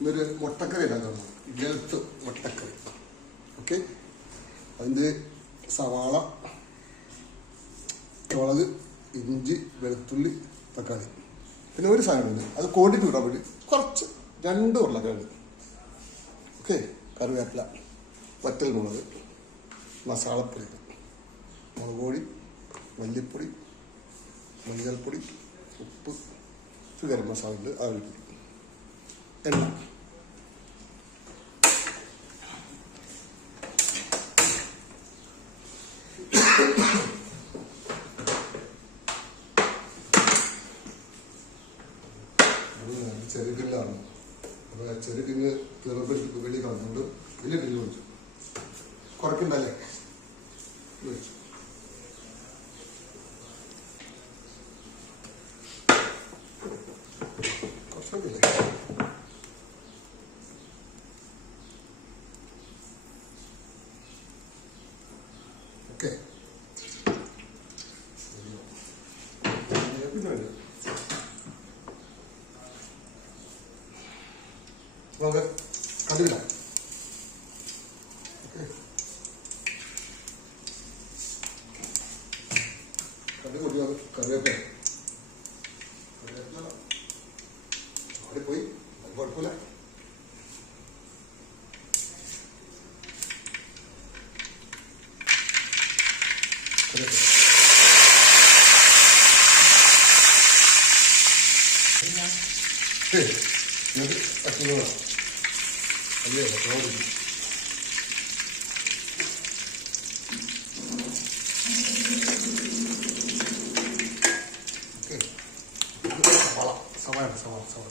ഇന്നൊരു മുട്ടക്കറി ഉണ്ടാക്കണം. ഗൾഫ് മുട്ടക്കറി. ഓക്കെ, അതിൻ്റെ സവാള, മുളക്, ഇഞ്ചി, വെളുത്തുള്ളി, തക്കാളി, പിന്നെ ഒരു സാധനമുണ്ട് അത് ക്വാണ്ടിറ്റി വിടാൻ വേണ്ടി കുറച്ച് 2 ഉരുളക്കിഴങ്ങ്. ഓക്കെ, കറിവേപ്പില, വറ്റൽ മുളക്, മസാലപ്പൊടി, മുളക് പൊടി, മല്ലിപ്പൊടി, മഞ്ഞൾപ്പൊടി, ഉപ്പ്, ഗരം മസാല ഉണ്ട്, ആവിൽപ്പൊടി, എണ്ണ. ചെറിയ ടിന്നാണ്. അപ്പോൾ ചെറിയ ടിന്ന് തീർന്നെടുത്ത് വെളി കളഞ്ഞുകൊണ്ട് വലിയ ടിന്ന് വിളിച്ചു കുറയ്ക്കണ്ടല്ലേ വിളിച്ചു. കുറച്ചൊക്കെ ഓക്കെ. പിന്നെ നമുക്ക് കടുകില്ല. ഓക്കെ, കടുക് കൂട്ടി അത് കറിവേപ്പില അവിടെ പോയി, അത് കുഴപ്പമില്ല. കറിവേപ്പില അച്ഛനോടാ അല്ലേ ചോദിക്കും. ഓക്കെ, സവാള സവാള സവാള സവാള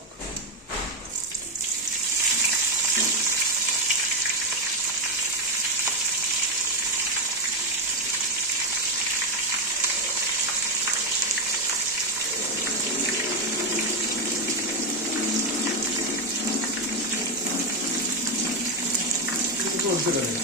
ഒഴിച്ചിട്ടില്ല.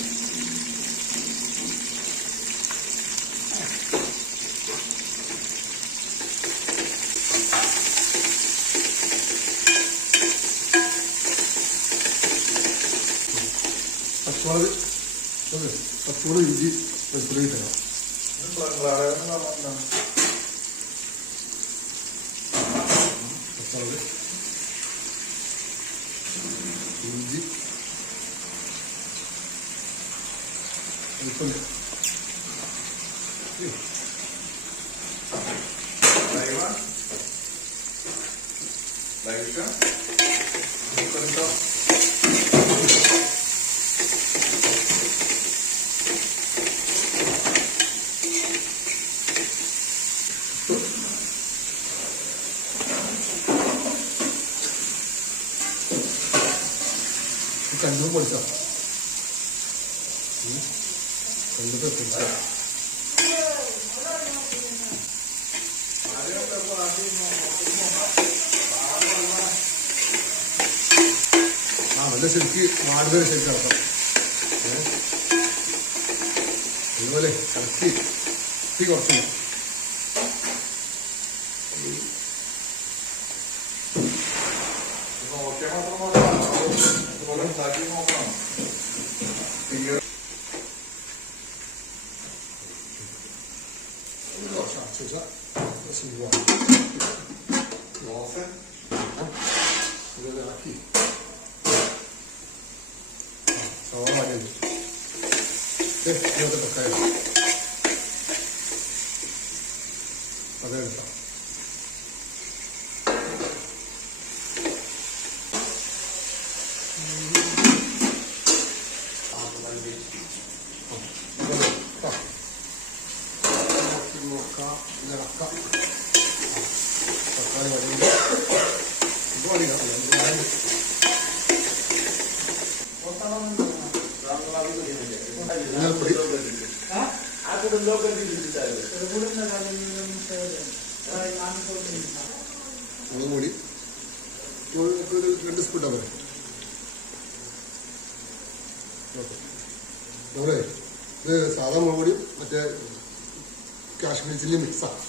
പച്ചമുളക് ഇഞ്ചി വെളുത്തുള്ളി തരാം. പച്ചമുളക് ഇഞ്ചി വെളുത്തുള്ളി കണ്ടും പൊടിച്ചോ കണ്ടിട്ട് പൊടിച്ചോ. നല്ല ശരിക്ക് മാടുന്നതിന് ശരിക്കും നടത്താം. അതുപോലെ കലക്കി തീ കുറച്ചു ഇതാക്കി സവാള ഇങ്ങനത്തെ തക്കാളി അതെടുക്കാം. തക്കാളി വഴിയുണ്ട് ഇത് വഴിയില്ല മഞ്ഞൾപ്പൊടി മുളക് പൊടി ഒരു 2 സ്പൂൺ ഇട്ടാൽ നമ്മളെ ഇത് സാധാ മുളക് പൊടിയും മറ്റേ കാശ്മീരി ചില്ലി മിക്സാണ്.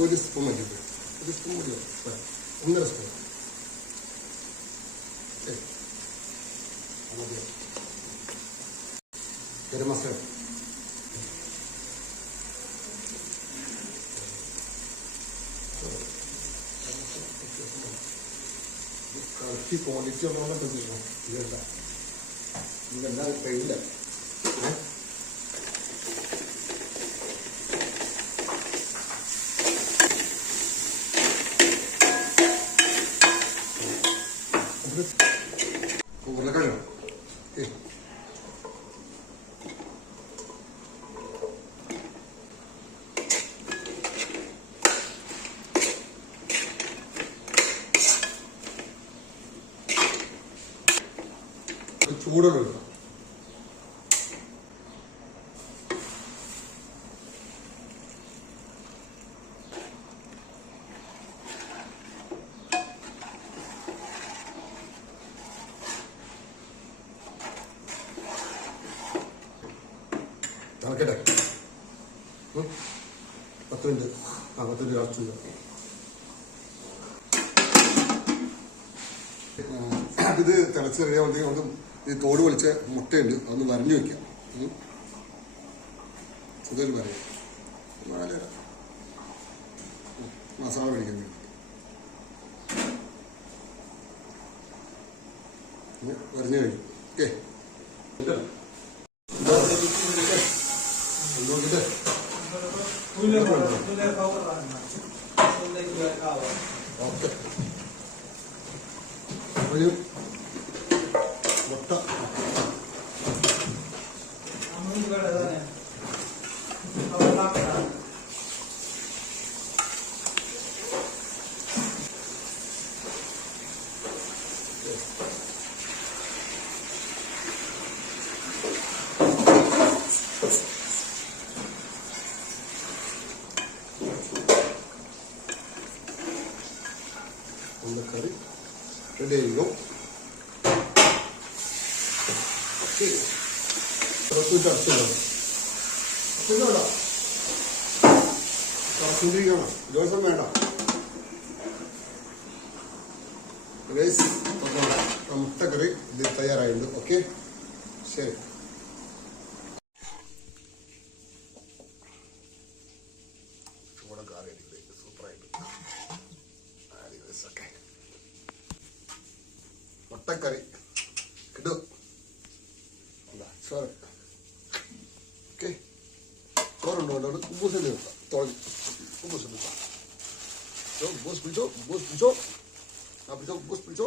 ഒരു സ്പൂൺ മല്ലിപ്പൊടി ഒരു സ്പൂൺ മതിയോ? 1.5 സ്പൂൺ. മതിയോ? ഗരം മസാല കളക്കി ക്വാളിറ്റി ഉള്ളതുകൊണ്ട് ശ്രദ്ധിക്കണം. ഇതെല്ലാം കഴിയില്ല. ഉരുളക്കിഴങ്ങ് ചൂടുള്ള എടുക്കാം. തിളക്കട്ടെ. 10 മിനിറ്റ്. 10 മിനിറ്റ് അടച്ചു. ഇത് തിളച്ച് കഴിയുമ്പോഴത്തേക്കും നമുക്ക് ഈ തോട് പൊളിച്ച മുട്ടയുണ്ട്, അതൊന്ന് വരഞ്ഞു വയ്ക്കാം. ഇതൊരു പറയാം 4 മസാല കഴിക്കാൻ വേണ്ടി വരഞ്ഞു കഴിയും. ഓക്കെ, നോക്കിട്ട് ഓക്കെ. ഒരു മുട്ട കറി റെഡി ആയിരിക്കും. ദിവസം വേണ്ട. മുട്ടക്കറി ഇത് തയ്യാറായിട്ടുണ്ട്. ഓക്കെ, ശരി. ചൂടൻ കറി അടിപൊളി, സൂപ്പറായിട്ട്. ഓക്കെ, മുട്ടക്കറി കിട്ടും. ചോറ്. ഓക്കെ, ചോറുണ്ട്. ഉപ്പൂസ് നിർത്താം. തുളഞ്ഞ് ഉപ്പൂസ് നിർത്താം. ബോസ് പിടിച്ചോ, ബോസ് പിടിച്ചോ, പിടിച്ചോ, ബോസ് പിടിച്ചോ.